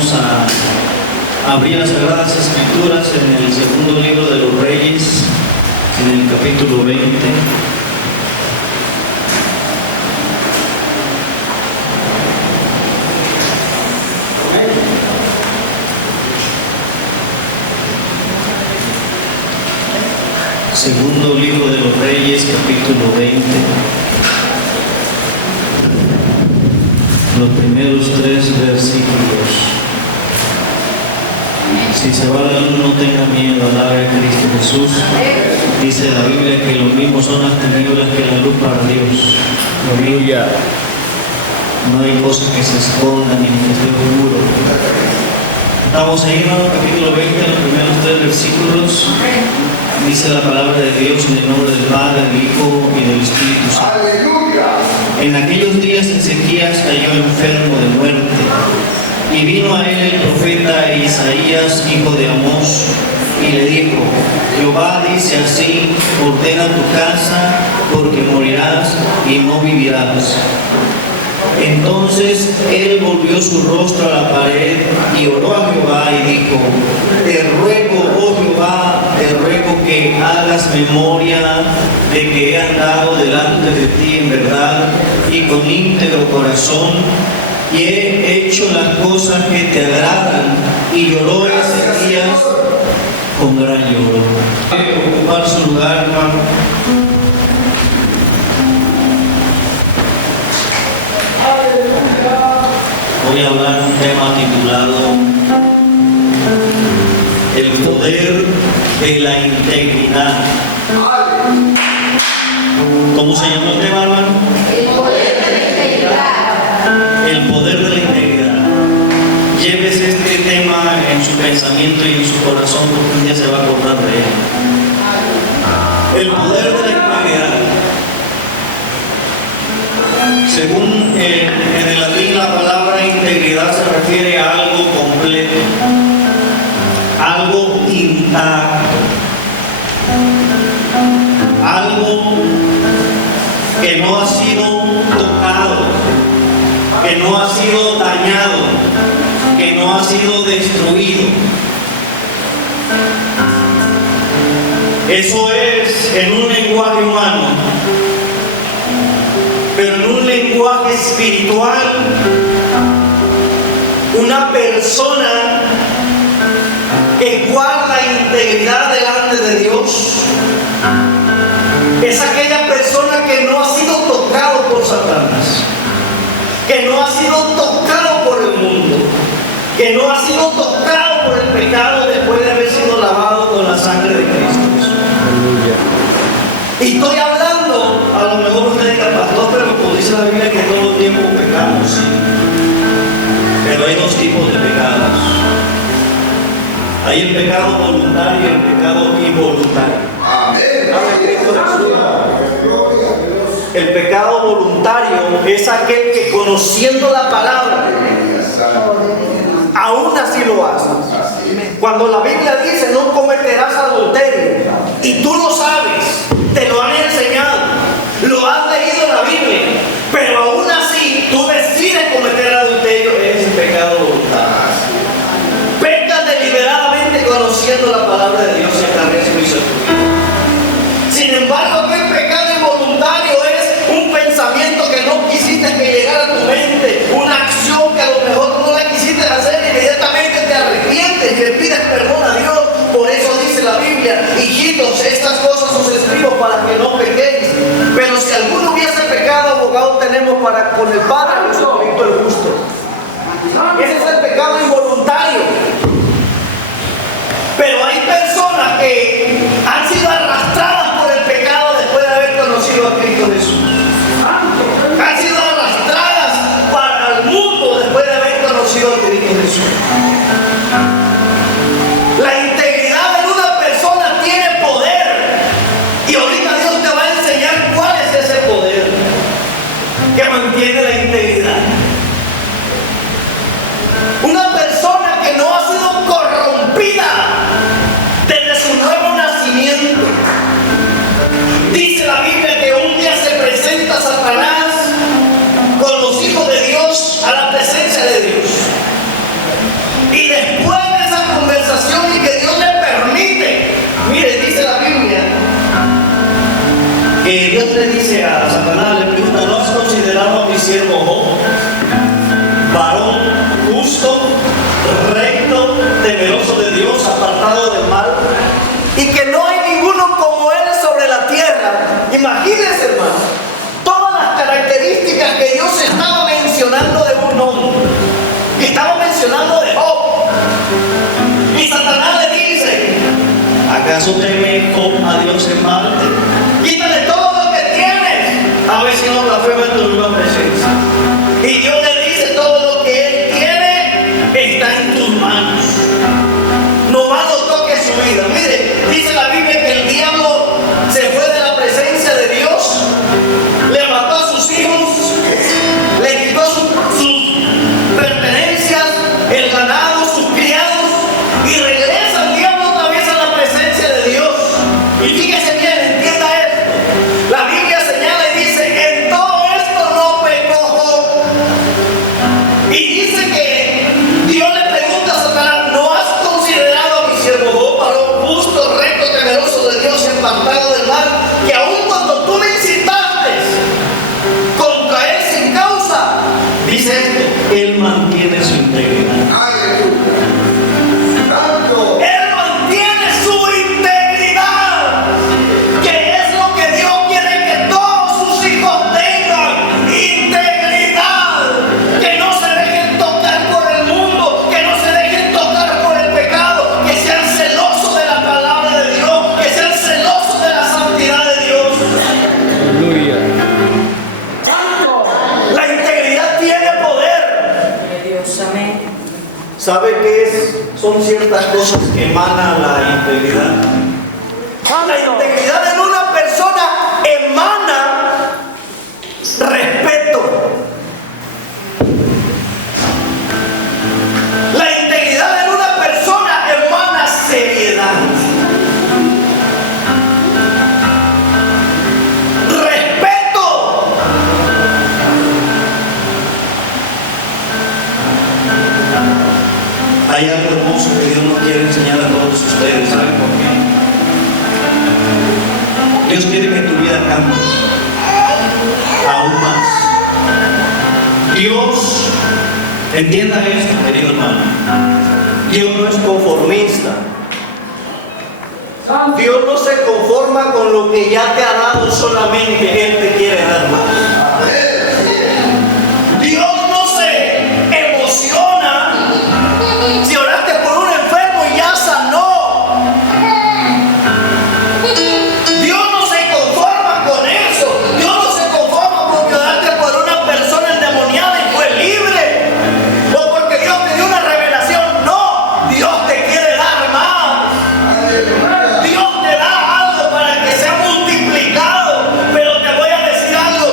Vamos a abrir las Sagradas Escrituras en el segundo libro de los Reyes, en el capítulo 20. Segundo libro de los Reyes, capítulo 20. Los primeros 3 versículos. Si se va la luz, no tenga miedo, alabe a Cristo Jesús. Dice la Biblia que lo mismo son las tinieblas que la luz para Dios. Aleluya. No hay cosa que se esconda ni que esté oscuro. Estamos ahí, hermano, capítulo 20, los primeros 3 versículos. Dice la palabra de Dios en el nombre del Padre, del Hijo y del Espíritu Santo. ¡Aleluya! En aquellos días Ezequías cayó enfermo de muerte, y vino a él el profeta Isaías, hijo de Amós, y le dijo: Jehová dice así: ordena tu casa, porque morirás y no vivirás. Entonces él volvió su rostro a la pared y oró a Jehová y dijo: te ruego, oh Jehová, te ruego que hagas memoria de que he andado delante de ti en verdad y con íntegro corazón, y he hecho las cosas que te agradan. Y lloró Ezequías con gran lloro. Ocupar su lugar, hermano. Voy a hablar un tema titulado El poder de la integridad. ¿Cómo se llama el tema, hermano? El poder de la integridad. El poder de la integridad. Llévese este tema en su pensamiento y en su corazón, porque un día se va a acordar de él. El poder de la integridad. Según en el latín, la palabra integridad se refiere a algo completo, algo intacto, algo que no ha sido tocado, que no ha sido dañado, que no ha sido destruido. Eso es en un lenguaje humano. Pero en un lenguaje espiritual, una persona que guarda integridad delante de Dios es aquella persona que no ha sido tocado por Satanás, que no ha sido tocado por el mundo, que no ha sido tocado por el pecado después de haber sido lavado con la sangre de Cristo. Y estoy hablando, a lo mejor usted diga: pastor, pero como dice la Biblia que todo el tiempo pecamos, sí. Pero hay 2 tipos de pecados. Hay el pecado voluntario y el pecado involuntario. Amén. El pecado voluntario es aquel que, conociendo la palabra, aún así lo haces. Cuando la Biblia dice: no cometerás adulterio, y tú lo sabes, te lo han enseñado, lo has leído en la Biblia, pero aún así tú decides cometer adulterio, es pecado voluntario. Pecas deliberadamente conociendo la palabra de Dios en carne y su vida. Sin embargo, el pecado involuntario es un pensamiento que no quisiste que llegara a tu mente, una acción que a lo mejor no la quisiste hacer, y inmediatamente te arrepientes y le pides perdón a Dios. Por eso dice la Biblia: hijitos, estas cosas os escribo para que no pequéis. Pero si alguno hubiese pecado, abogado tenemos para con el Padre, Jesucristo el justo. Ese es el pecado involuntario. Pero hay personas que han sido arrastradas por el pecado después de haber conocido a Cristo Jesús. Han sido arrastradas para el mundo después de haber conocido a Cristo Jesús. La integridad en una persona tiene poder. Y ahorita Dios te va a enseñar cuál es ese poder que mantiene la integridad. Una persona que no ha sido corrompida desde su nuevo nacimiento. Dice la Biblia que un día se presenta Satanás con los hijos de Dios a la presencia de Dios. Dios le dice a Satanás, le pregunta: ¿no has considerado a mi siervo Job, varón justo, recto, temeroso de Dios, apartado del mal, y que no hay ninguno como él sobre la tierra? Imagínense, hermano, todas las características que Dios estaba mencionando de un hombre, que estaba mencionando de Job. Y Satanás le dice: ¿acaso teme Job a Dios en mal? Quítale todo lo que tienes, a ver si no blasfema en tu misma presencia. Y Dios le dice: todo lo que él tiene está en tus manos. Nomás no toques su vida. Mire, dice la Biblia que el diablo se fue de la presencia de Dios, le mató a sus hijos, le quitó sus pertenencias, el ganado, sus criados, y regresa el diablo otra vez a la presencia de Dios. Y fíjese bien, entienda esto. La Biblia señala y dice: en todo esto no pecó Job. Y dice que Dios le pregunta a Satanás: ¿no has considerado a mi siervo Job, varón justo, recto, temeroso de Dios, apartado del mal? Que aun cuando tú me incitaste contra él sin causa, dice esto, él mantiene su integridad. Él mantiene su integridad, que es lo que Dios quiere que todos sus hijos tengan: integridad, que no se dejen tocar por el mundo, que no se dejen tocar por el pecado, que sean celosos de la palabra de Dios, que sean celosos de la santidad de Dios. Aleluya. La integridad tiene poder. Dios, amén. ¿Sabe qué es? Son ciertas cosas que emanan la integridad. La integridad en una persona emana respeto. La integridad en una persona emana seriedad. Respeto. Hay algo hermoso que Dios nos quiere enseñar a todos ustedes. ¿Saben por qué? Dios quiere que tu vida cambie aún más. Dios, entienda esto, querido hermano, Dios no es conformista. Dios no se conforma con lo que ya te ha dado solamente, Él te quiere dar más. Dios no se emociona si oraste por un enfermo y ya sanó. Dios no se conforma con eso. Dios no se conforma porque oraste por una persona endemoniada y fue libre, o porque Dios te dio una revelación. No, Dios te quiere dar más. Dios te da algo para que sea multiplicado. Pero te voy a decir algo: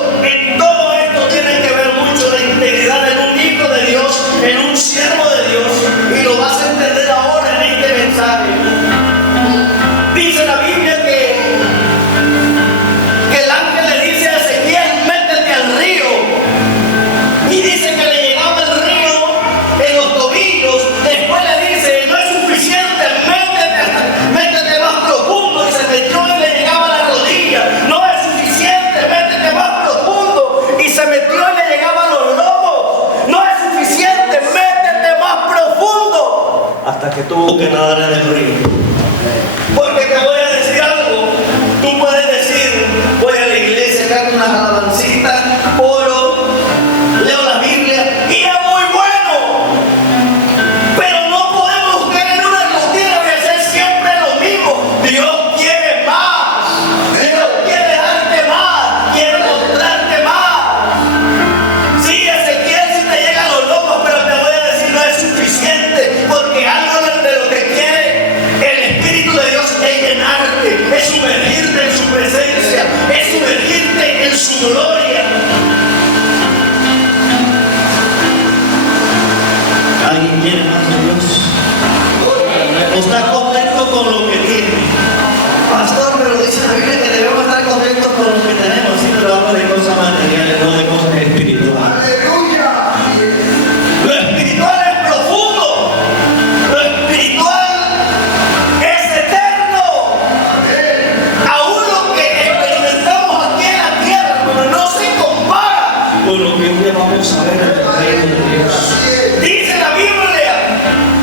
vamos a ver el reino de Dios. Dice la Biblia,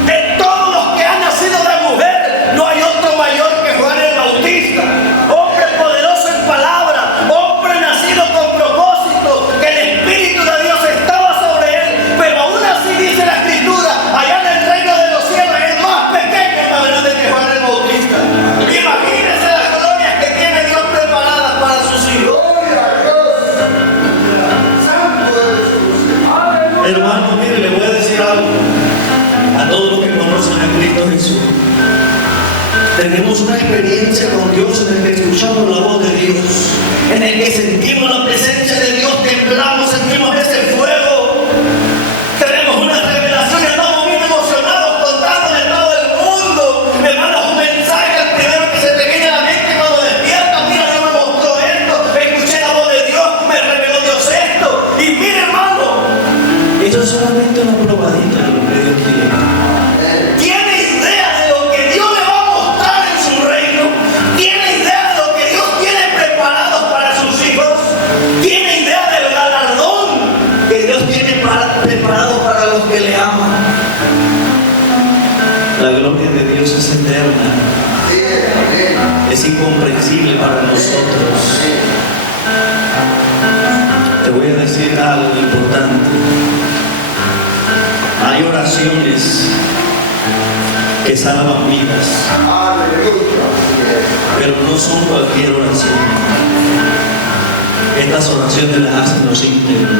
de todos los que han nacido de mujer, no hay otro mayor que Juan el Bautista. Hombre poderoso en palabra, hombre nacido con propósito, que el Espíritu de Dios estaba sobre él. Pero aún así dice la Escritura, allá en el reino de los cielos es más pequeño y más grande que Juan el Bautista. Imagínense las glorias que tiene Dios preparadas para sus hijos. Hermano, mire, le voy a decir algo a todos los que conocen a Cristo Jesús. Tenemos una experiencia con Dios en el que escuchamos la voz de Dios, en el que sentimos la presencia de Dios, temblamos, sentimos ese fuego. Tenemos una revelación y estamos bien emocionados contándole a todo el mundo. Le mandas un mensaje al primero que se te viene a la mente cuando despiertas. Mira, Dios me mostró esto, escuché la voz de Dios, me reveló Dios esto. Y mire, hermano, eso es solamente una probadita de lo que Dios quiere. ¿Tiene idea de lo que Dios le va a mostrar en su reino? ¿Tiene idea de lo que Dios tiene preparado para sus hijos? ¿Tiene idea del galardón que Dios tiene preparado para los que le aman? La gloria de Dios es eterna. Es incomprensible para nosotros. Te voy a decir algo importante. Hay oraciones que salvan vidas, pero no son cualquier oración. Estas oraciones las hacen los íntegros.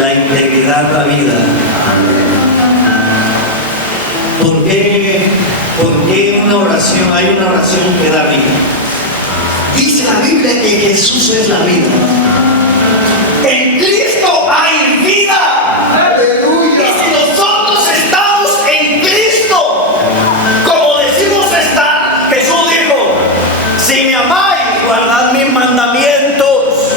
La integridad da vida. ¿Por qué una oración? Hay una oración que da vida. Dice la Biblia que Jesús es la vida. En Cristo hay vida. Y si nosotros estamos en Cristo, como decimos estar, Jesús dijo, si me amáis, guardad mis mandamientos.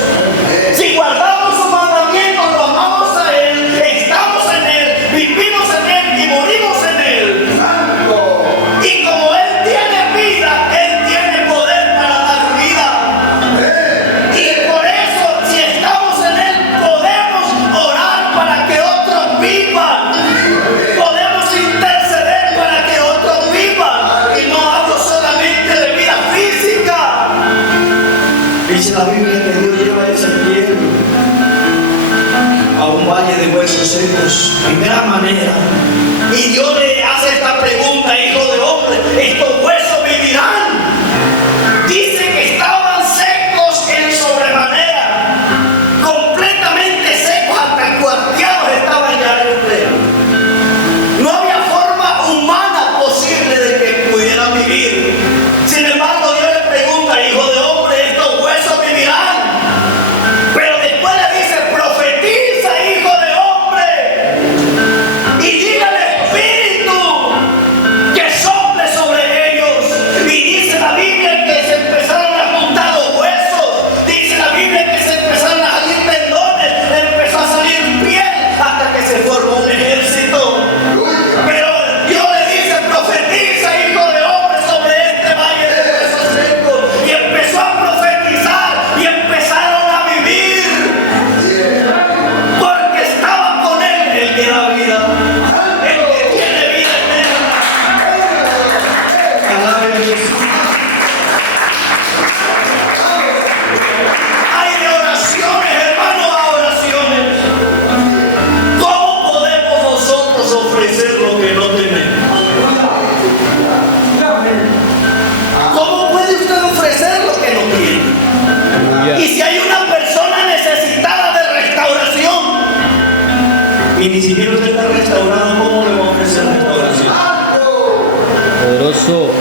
Si guardamos sus mandamientos, lo amamos a Él, estamos en Él, vivimos en Él y morimos en Él. Y como Él tiene vida, Él tiene poder para dar vida. Y por eso, si estamos en Él, podemos orar para que otros vivan. Podemos interceder para que otros vivan. Y no hablo solamente de vida física. Dice la Biblia que Dios lleva a Ezequiel a un valle de huesos secos en gran manera. Y Dios le hace esta pregunta, hijo de hombre, ¿estos huesos vivirán? Dice que estaban secos en sobremanera, completamente secos, hasta cuarteados estaban ya en pleno. No había forma humana posible de que pudieran vivir. Sin embargo, Dios le pregunta, hijo de hombre, ¿estos huesos vivirán? Pero después le dice, profetiza, hijo de hombre, y dile al Espíritu que sople sobre ellos. Y dice la Biblia que se empezaron a juntar los huesos. Dice la Biblia que se empezaron a salir tendones, empezó a salir piel, hasta que se formó un ejército. Pero Dios le dice, profetiza, hijo de hombre, sobre este valle de huesos secos. Y empezó a profetizar y empezaron a vivir. Porque estaba con Él el que da vida, el que tiene vida eterna. Alabe a Jesús. Hay de oraciones, hermanos, a oraciones. ¿Cómo podemos nosotros ofrecer lo que no tenemos? ¿Cómo puede usted ofrecer lo que no tiene? Y si hay una persona necesitada de restauración y ni siquiera usted está restaurado, ¿cómo le va a ofrecer restauración? Poderoso.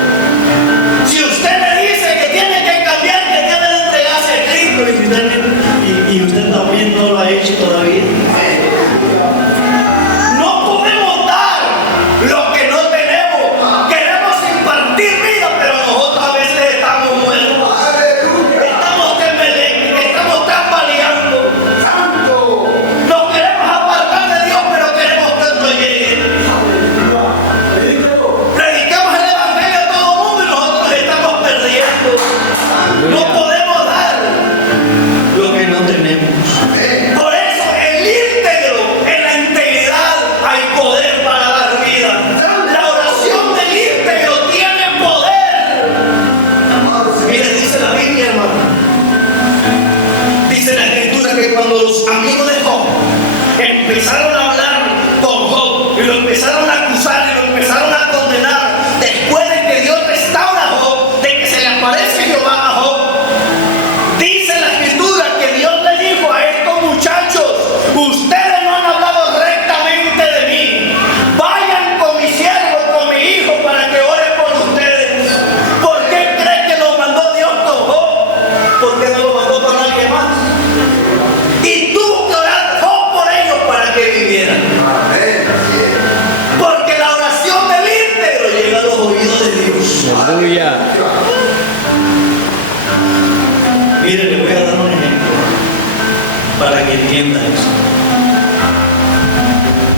Si usted le dice que tiene que cambiar, que debe de entregarse a Cristo, y usted también no lo ha hecho todavía, no podemos dar lo que no tenemos. Queremos impartir vida, pero nosotros a veces estamos muertos. Estamos tembleques, estamos tambaleando. Nos queremos apartar de Dios, pero queremos que otro llegue. Predicamos el Evangelio todo cuando los amigos de Job empezaron a hablar con Job y lo empezaron a acusar y lo empezaron a condenar, después de que Dios restaura a Job, de que se le aparece Jehová a Job, dice la escritura que Dios le dijo a estos muchachos: ustedes no han hablado rectamente de mí, vayan con mi siervo, con mi hijo, para que ore por ustedes. ¿Por qué cree que lo mandó Dios con Job? ¿Por qué no lo mandó con alguien más? Y tuvo que orar Job por ellos para que vivieran. Porque la oración del íntegro llega a los oídos de Dios. Aleluya. Mire, le voy a dar un ejemplo para que entienda eso.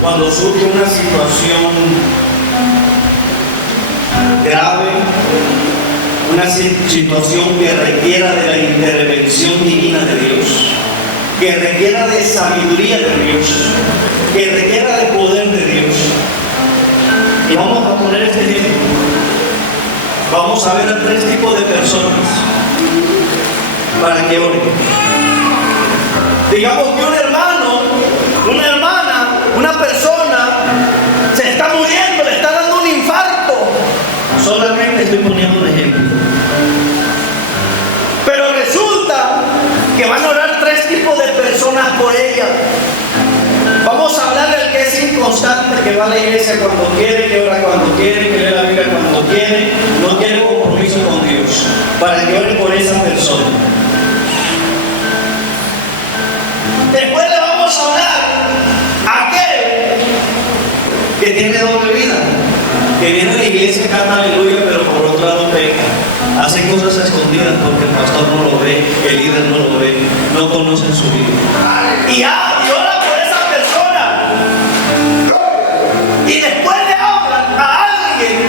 Cuando surge una situación grave, una situación que requiera de la intervención divina de Dios, que requiera de sabiduría de Dios, que requiera de poder de Dios. Y vamos a poner este ejemplo. Vamos a ver a 3 tipos de personas para que oren. Digamos que un hermano, una hermana, una persona se está muriendo, le está dando un infarto. Solamente estoy poniendo un ejemplo. Pero resulta que van a orar 3 tipos de personas por ella. Vamos a hablar del que es inconstante, que va a la iglesia cuando quiere, que ora cuando quiere, que lee la Biblia cuando quiere, no tiene compromiso con Dios, para que ore por esa persona. Después le vamos a hablar a aquel que tiene doble vida, que viene a la iglesia, canta aleluya, pero por otro lado peca, hace cosas escondidas porque el pastor no lo ve, el líder no lo ve, no conocen su vida. Y ora por esa persona. Y después le hablan a alguien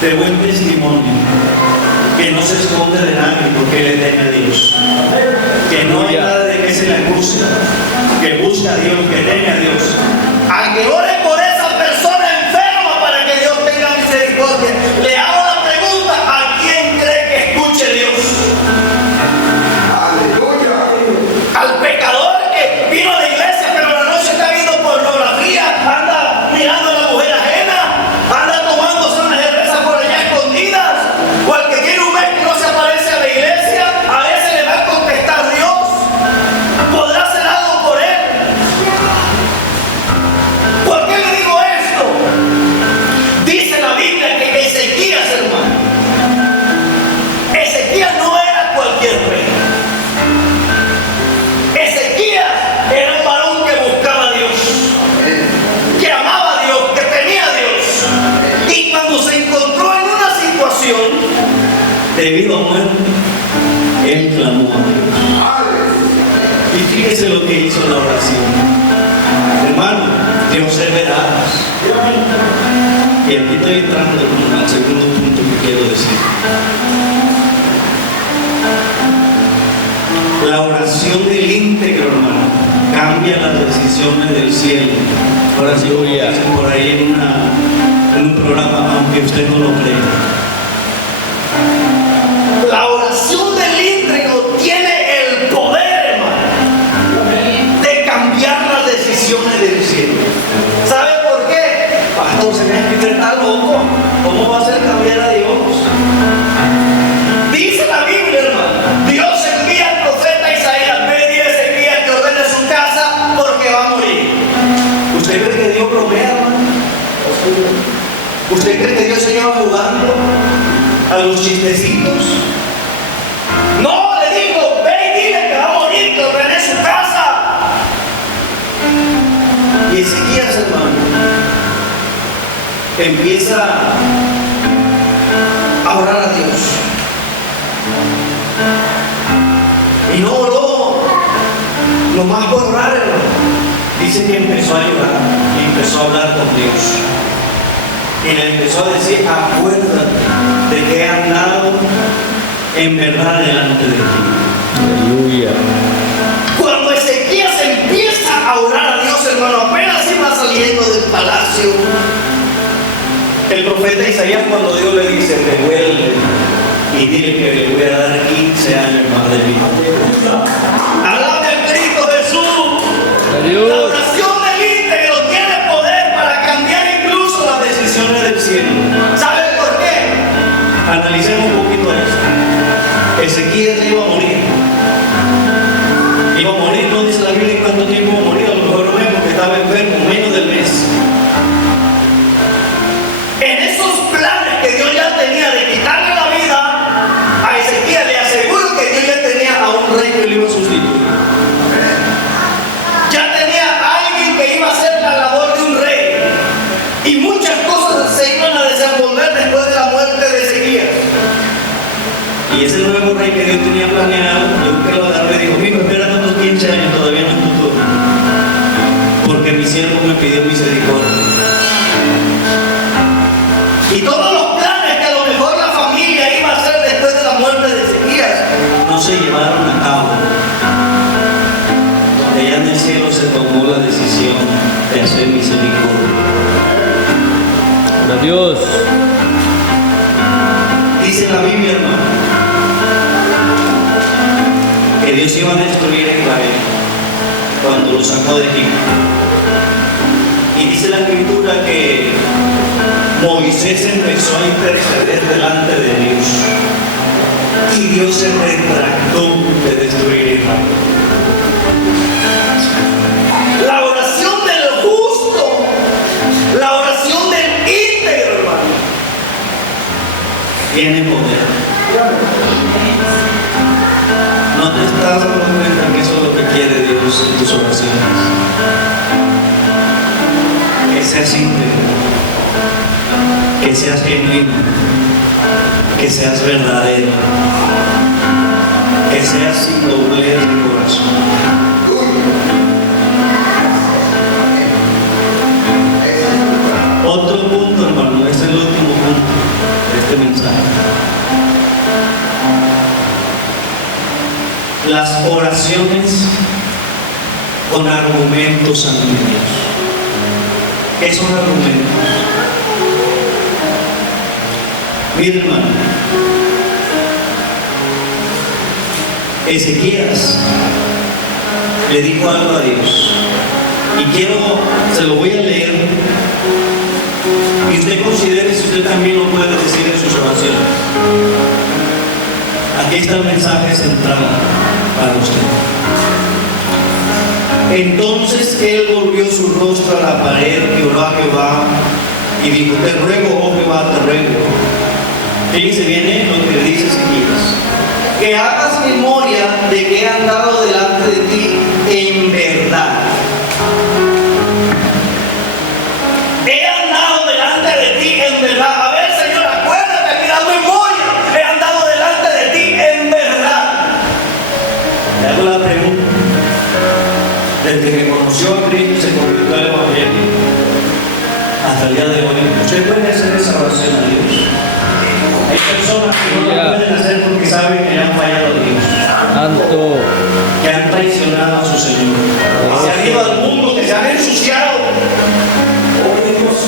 de buen testimonio, que no se esconde de nadie porque le teme a Dios, que no hay nada de que se le acuse, que busca a Dios, que teme a Dios, a que ore por esa persona enferma para que Dios tenga misericordia. Le hago la pregunta: ¿a quién cree que escuche Dios? Al pecador que vino a la iglesia pero la noche está viendo pornografía, anda mirando a la mujer ajena, anda tomándose unas cervezas por allá escondidas, o al que tiene un mes que no se aparece a la iglesia, a veces le va a contestar Dios. ¿Podrá hacer algo por él? ¿Por qué le digo esto? Dice la Biblia que Ezequías, hermano, Ezequías no era cualquier rey. Ezequías era un varón que buscaba a Dios, que amaba a Dios, que temía a Dios. Y cuando se encontró en una situación debido a muerte, él clamó a Dios. Y fíjese lo que hizo en la oración. Hermano, Dios es veraz. Y aquí estoy entrando al segundo punto que quiero decir. La oración del íntegro, hermano, cambia las decisiones del cielo. Ahora sí, como dicen por ahí en un programa, aunque usted no lo crea. La oración del íntegro tiene el poder, hermano, de cambiar las decisiones del cielo. ¿Sabe por qué? Pastor, se me hace que está loco. ¿Cómo va a hacer cambiar a Dios? Dice la Biblia, hermano, Dios envía al profeta Isaías: ve y dile a Ezequías que ordene su casa porque va a morir. ¿Usted cree que Dios bromea, hermano? ¿Usted cree que Dios se lleva jugando a los chistecitos? No, le digo: ve y dile que va a morir, que ordene su casa. Y Ezequías, hermano, empieza a orar a Dios. Y no oró nomás por orar, hermano. Dice que empezó a llorar y empezó a hablar con Dios. Y le empezó a decir: acuérdate de que he andado en verdad delante de ti. Aleluya. Cuando Ezequías empieza a orar a Dios, hermano, apenas iba saliendo del palacio, el profeta Isaías, cuando Dios le dice: devuelve y dile que le voy a dar 15 años más de vida. Habla Ezequías iba a morir. Iba a morir, no dice la Biblia en cuánto tiempo iba a morir, a lo mejor no es porque estaba enfermo, menos del mes. En esos planes que Dios ya tenía de quitarle la vida a Ezequías, le aseguro que Dios ya tenía a un rey que lo iba a sustituir. Ya tenía a alguien que iba a hacer la labor de un rey. Y muchas cosas se iban a desenvolver después de la muerte de Ezequías. Y ese nuevo rey que Dios tenía planeado, yo que lo agarré y dijo: mijo, espérate otros 15 años, todavía no es tu turno, porque mi siervo me pidió misericordia. Y todos los planes que a lo mejor la familia iba a hacer después de la muerte de Ezequías no se llevaron a cabo. Allá en el cielo se tomó la decisión de hacer misericordia. Gloria a Dios. Dice la Biblia, hermano, que Dios iba a destruir a Israel cuando lo sacó de Egipto. Y dice la Escritura que Moisés empezó a interceder delante de Dios y Dios se retractó de destruir a Israel. La oración del justo, la oración del íntegro, hermano, tiene poder. ¿No te estás dando cuenta que eso es lo que quiere Dios en tus oraciones? Que seas íntegro, que seas genuino, que seas verdadero, que seas sin doblez de corazón. Otro punto, hermano, este es el último punto de este mensaje. Las oraciones con argumentos ante Dios. ¿Qué son argumentos? Mira, hermano, Ezequías le dijo algo a Dios y se lo voy a leer y usted considere si usted también lo puede decir en sus oraciones. Aquí está el mensaje central para usted. Entonces él volvió su rostro a la pared y oró a Jehová y dijo: te ruego, oh Jehová, te ruego. Fíjense, viene lo que dice Ezequías: que hagas memoria de que he andado delante de ti en verdad. He andado delante de ti en verdad. A ver, Señor, acuérdate que haz memoria. He andado delante de ti en verdad. Le hago la pregunta. Desde que conoció a Cristo y se convirtió al Evangelio hasta el día de hoy, ¿usted puede hacer esa oración a Dios? Hay personas que no lo pueden hacer porque saben que le han fallado a Dios. Santo. Que han traicionado a su Señor. Que se han ido al mundo, que se han ensuciado.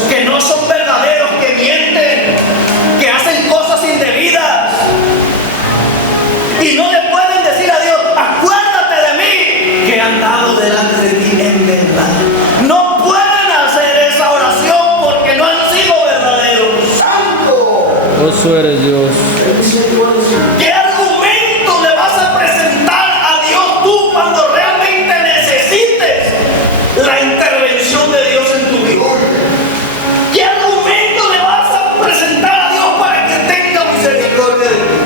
Que no son verdaderos, que mienten, que hacen cosas indebidas. Y no le pueden decir a Dios: acuérdate de mí, que he andado delante de ti en verdad. No pueden hacer esa oración porque no han sido verdaderos. ¡Santo! Vos eres Dios. ¿Qué argumento le vas a presentar a Dios tú cuando realmente necesites la intervención de Dios en tu vida? ¿Qué argumento le vas a presentar a Dios para que tenga misericordia de ti?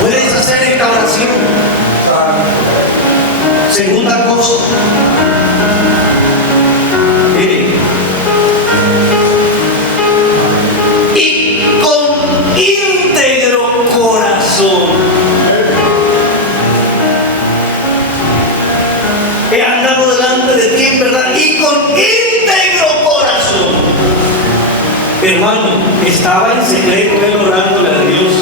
Puedes hacer esta oración. Segunda cosa, mire, y con íntegro corazón. He andado delante de ti en verdad y con íntegro corazón. Hermano, estaba en secreto él orándole a Dios.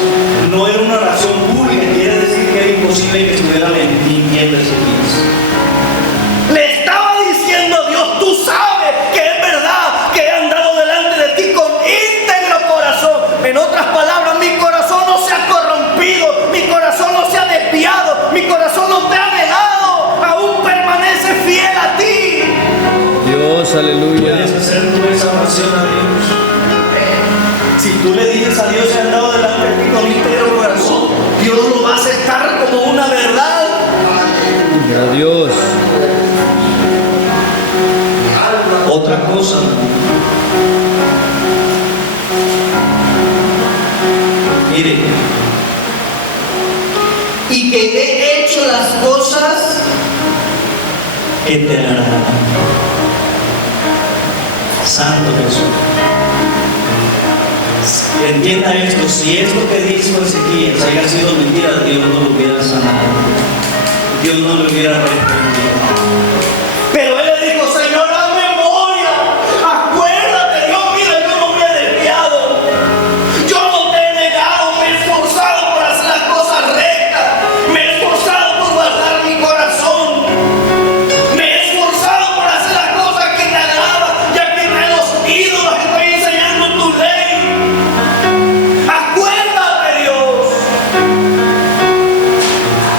No era una oración pública, quiere decir que era imposible que estuviera mintiendo Ezequías. Le estaba diciendo a Dios: tú sabes que es verdad que he andado delante de ti con íntegro corazón. En otras palabras, mi corazón no se ha corrompido, mi corazón no se ha desviado, mi corazón no te ha negado, aún permanece fiel a ti. Dios, aleluya. ¿Puedes hacer tú esa oración a Dios? Si tú le dices a Dios, he andado delante de ti con íntegro corazón, Dios lo va a aceptar como una verdad. Gloria a Dios. Otra cosa, mire, y que he hecho las cosas que te agradan. Santo Jesús. Entienda esto, si esto que dijo Ezequías haya sido mentira, Dios no lo hubiera sanado, Dios no lo hubiera respondido. Pero él le dijo, Señor, haz memoria, acuérdate, Dios, mira, yo no me he desviado, yo no te he negado, me he esforzado por hacer las cosas rectas, me he esforzado por guardar mi corazón, me he esforzado por hacer las cosas que te agradan, ya que me los ídolos estoy enseñando tu ley. Acuérdate, Dios.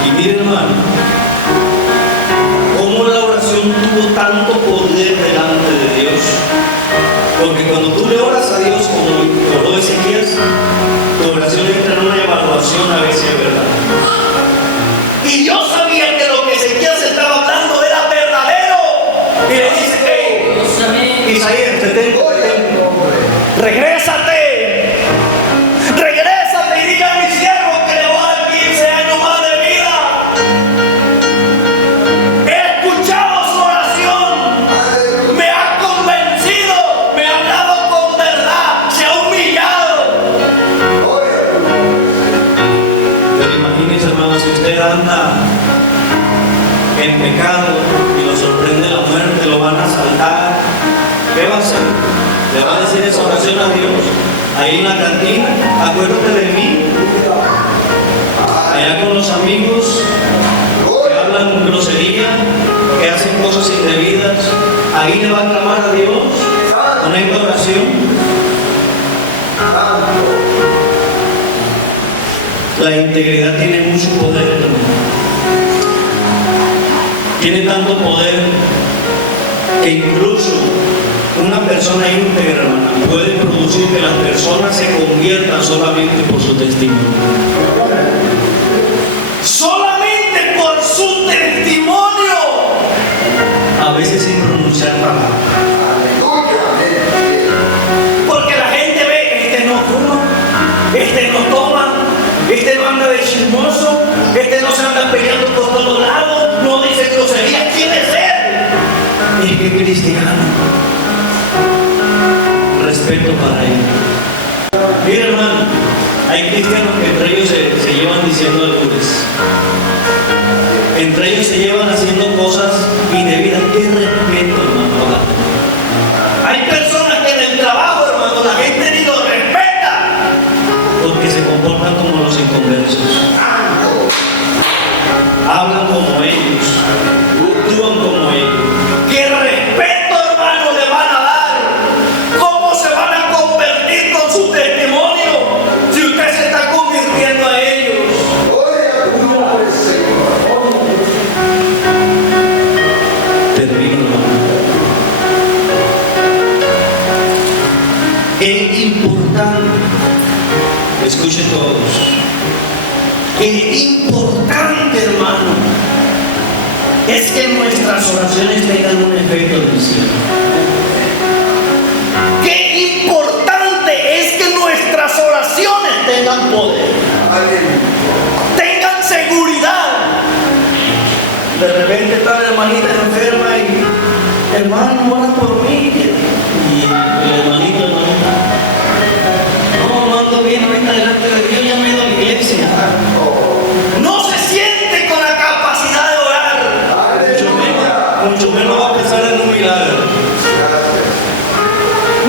Y mire, hermano, cómo la oración tuvo tanto poder delante de Dios. Porque cuando tú le oras a Dios, como oró Ezequías, tu oración entra en una evaluación a ver si es verdad. Y yo sabía que lo que Ezequías estaba hablando era verdadero. Y le dice, hey, Isaías, te tengo. Regrésate. Regrésate y dile a mi siervo que le voy a dar 15 años más de vida. He escuchado su oración. Me ha convencido. Me ha hablado con verdad. Se ha humillado. Pero imagínense, hermano, si usted anda en pecado y lo sorprende la muerte, lo van a asaltar, ¿qué va a hacer? Le va a decir esa oración a Dios. Ahí en la cantina, acuérdate de mí. Allá con los amigos que hablan grosería, que hacen cosas indebidas, ahí le va a clamar a Dios con esta oración. La integridad tiene mucho poder, hermano. Tiene tanto poder que incluso una persona íntegra, hermana, puede producir que las personas se conviertan solamente por su testimonio. Solamente por su testimonio. A veces sin pronunciar palabras. Porque la gente ve, este no fuma, este no toma, este no anda de chismoso, este no se anda peleando por todos lados, no dice groserías. ¿Quién es él? Es que cristiano. Respeto para él. Mira, hermano, hay cristianos que entre ellos se llevan diciendo albures. Entre ellos se llevan haciendo cosas indebidas. ¿Qué respeto, hermano? Hay personas que en el trabajo, hermano, la gente ni lo respeta porque se comportan como los inconversos. Hablan como ellos, actúan como ellos. ¿Qué respeto, hermano, le van a dar? ¿Cómo se van a convertir con su testimonio si usted se está convirtiendo a ellos? Terrible, hermano. Qué importante, escuchen todos, qué importante, hermano, es que nuestras oraciones tengan un efecto del cielo. Qué importante es que nuestras oraciones tengan poder, tengan seguridad. De repente está la hermanita enferma y, hermano, ora por mí. Y el hermanito, no ando bien ahorita delante de Dios, ya me he ido a la iglesia. No se siente con la capacidad de orar. Mucho menos va a pensar en un milagro.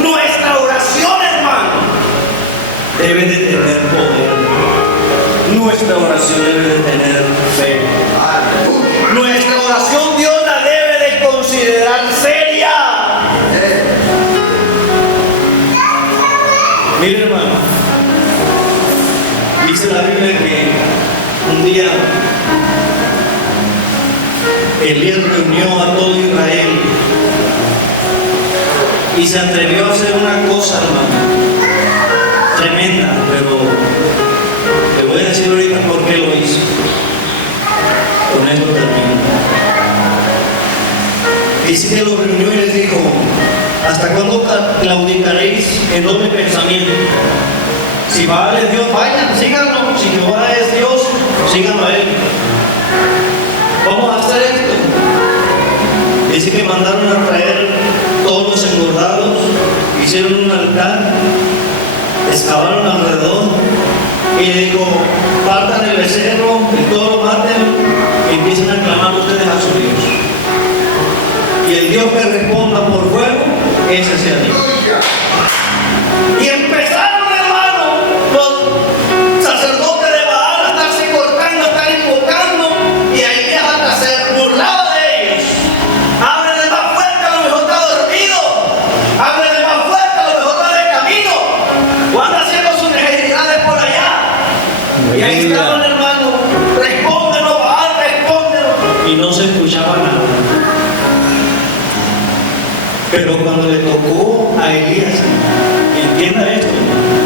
Nuestra oración, hermano, debe de tener poder. Nuestra oración debe de tener fe. Nuestra oración Dios la debe de considerar seria. Mire, hermano, dice la Biblia que un día Elías reunió a todo Israel y se atrevió a hacer una cosa, hermano. Dice que los reunió y les dijo: ¿hasta cuándo claudicaréis en doble pensamiento? Si Baal es Dios, vayan, síganlo. Si Jehová es Dios, síganlo a él. Vamos a hacer esto. Dice que mandaron a traer todos los engordados, hicieron un altar, excavaron alrededor y le dijo: partan el becerro y todo lo maten y empiecen a clamar ustedes a su Dios. Y el Dios que responda por fuego, ese sea Dios. Y empezaron, hermano, los sacerdotes de Baal a estarse cortando, a estar invocando, y ahí Elías se burlaba de ellos. Háblenle más fuerte, a lo mejor está dormido. Háblenle más fuerte, a lo mejor va de camino. O anda haciendo sus necesidades por allá. Y ahí estaban, hermano, respóndenos, Baal, respóndenos. Y no se escuchaba nada. Pero cuando le tocó a Elías, entienda esto,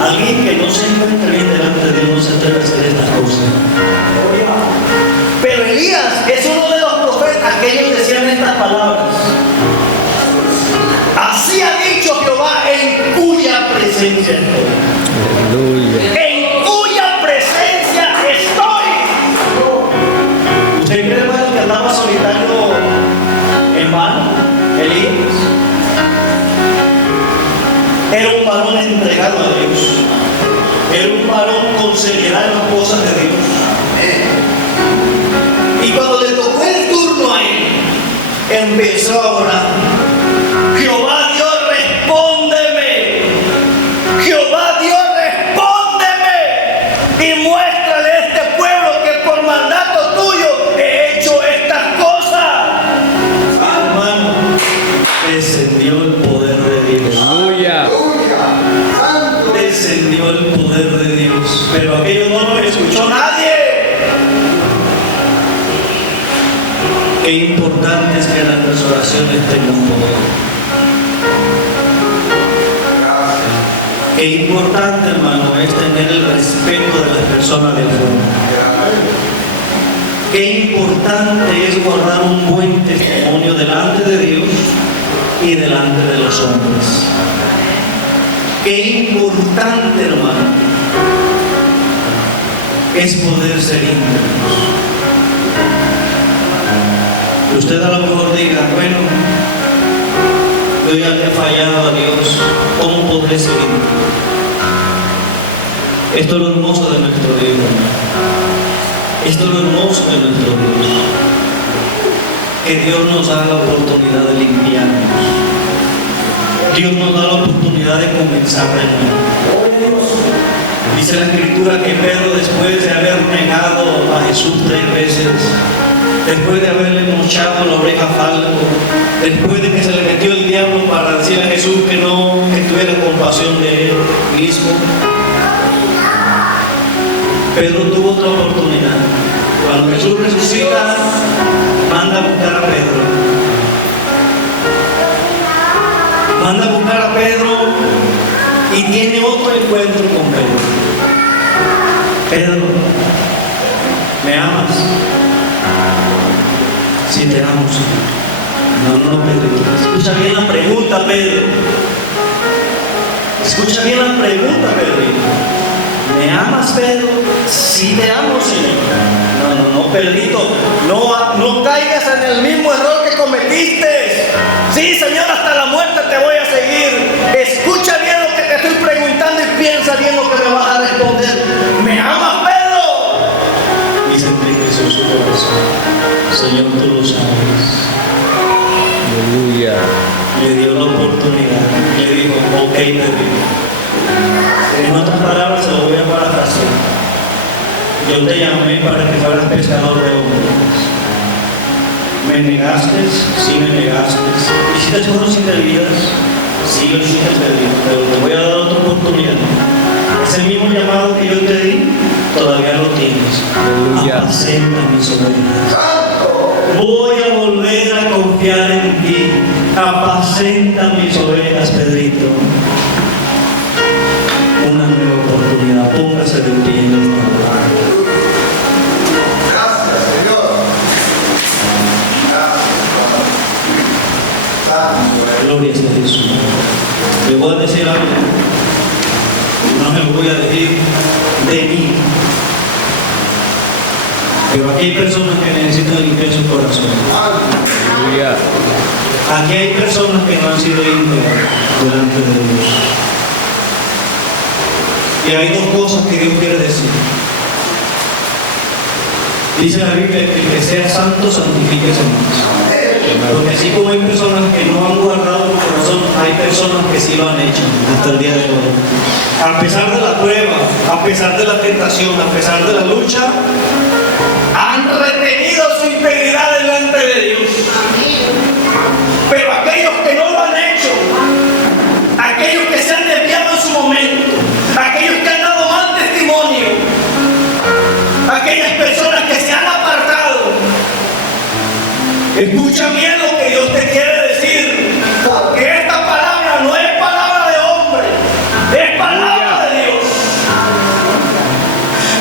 alguien que no se encuentra bien delante de Dios no se atreve a hacer estas cosas. Pero Elías es uno de los profetas que ellos decían estas palabras: así ha dicho Jehová, en cuya presencia estoy. Aleluya. En cuya presencia estoy. ¿Usted cree, hermano, que andaba solitario en vano? Elías era un varón entregado a Dios. Era un varón con seriedad en las cosas de Dios. Y cuando le tocó el turno a él, empezó a orar: Jehová Dios, respóndeme. Jehová Dios, respóndeme. Y muéstrale a este pueblo que por mandato tuyo he hecho estas cosas. Hermano, descendió el poder de Dios. Aleluya. Descendió el poder de Dios, pero aquello no lo escuchó nadie. Qué importante es que nuestras oraciones tengan poder. Qué importante, hermano, es tener el respeto de las personas de afuera. Qué importante es guardar un buen testimonio delante de Dios y delante de los hombres. Qué importante, hermano, es poder ser íntegros. Y usted a lo mejor diga: bueno, yo ya le he fallado a Dios, ¿cómo podré ser íntegro? Esto es lo hermoso de nuestro Dios. Esto es lo hermoso de nuestro Dios. Que Dios nos da la oportunidad de limpiarnos. Dios nos da la oportunidad de comenzar de nuevo. Dice la Escritura que Pedro, después de haber negado a Jesús 3 veces, después de haberle mochado la oreja falco, después de que se le metió el diablo para decirle a Jesús que no, que tuviera compasión de él mismo, Pedro tuvo otra oportunidad. Cuando Jesús resucita, manda a buscar a Pedro. Manda a buscar a Pedro y tiene otro encuentro con Pedro. Pedro, ¿me amas? Sí, te amo, Señor. No, Pedro. Escucha bien la pregunta, Pedro. Escucha bien la pregunta, Pedro. ¿Me amas, Pedro? Sí, te amo, Señor. No, Pedrito. No caigas en el mismo error que cometiste. Sí, Señor, hasta la muerte te voy a seguir. Escucha bien lo que te estoy preguntando y piensa bien lo que me vas a responder. ¿Me amas, Pedro? Y se entristeció su corazón. Señor, tú lo sabes. Aleluya. Le dio la oportunidad. Le dijo: ok, Pedro. En otras palabras, se lo voy a parafrasear. Yo te llamé para que fueras pescador de hombres. ¿Me negaste? Sí, me negaste. ¿Hiciste cosas indebidas? Sí, lo hiciste indebido, pero te voy a dar otra oportunidad. Ese mismo llamado que yo te di, todavía lo tienes. Aleluya. Apacenta mis ovejas. Voy a volver a confiar en ti. Apacenta mis ovejas, Pedrito. Una nueva oportunidad. Póngase de pie en esta hora. Gracias, Señor. Gracias, recibir de mí. Pero aquí hay personas que necesitan limpiar sus corazones. Aleluya. Aquí hay personas que no han sido íntegras delante de Dios. Y hay dos cosas que Dios quiere decir. Dice la Biblia que el que sea santo, santifíquese más. Porque así como hay personas que no han guardado su corazón, hay personas que sí lo han hecho hasta el día de hoy. A pesar de la prueba, a pesar de la tentación, a pesar de la lucha, Han retenido su integridad delante de Dios. Pero aquellos que no lo han hecho, aquellos que se han desviado en su momento, aquellos que han dado mal testimonio, aquellas personas que se han apartado, escucha bien lo que Dios te quiere decir, porque esta palabra no es palabra de hombre, es palabra de Dios.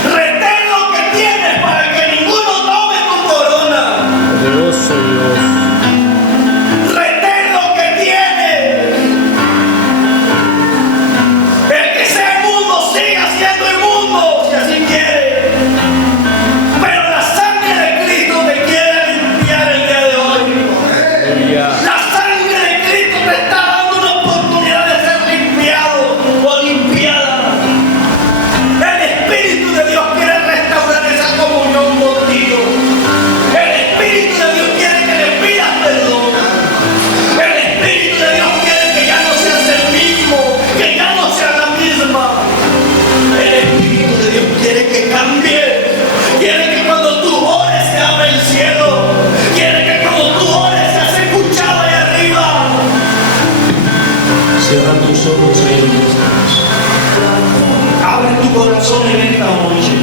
Retén lo que tienes para que ninguno tome tu corona. Poderoso Dios. Retén lo que tienes. El que sea inmundo siga siendo inmundo si así quiere. Pero la sangre de Cristo te quiere limpiar el día de hoy. Aleluya. La sangre de Cristo te está dando una oportunidad de ser limpiado o limpiada. El Espíritu de Dios quiere restaurar esa comunión contigo. El Espíritu de Dios quiere que le pidas perdón. El Espíritu de Dios quiere que ya no seas el mismo, que ya no seas la misma. El Espíritu de Dios quiere que cambies. Quiere que cuando tú ores se abra el cielo. Quiere que cuando tú ores seas escuchado ahí arriba. cierra tus ojos ahí donde estás. Abre tu corazón en esta noche.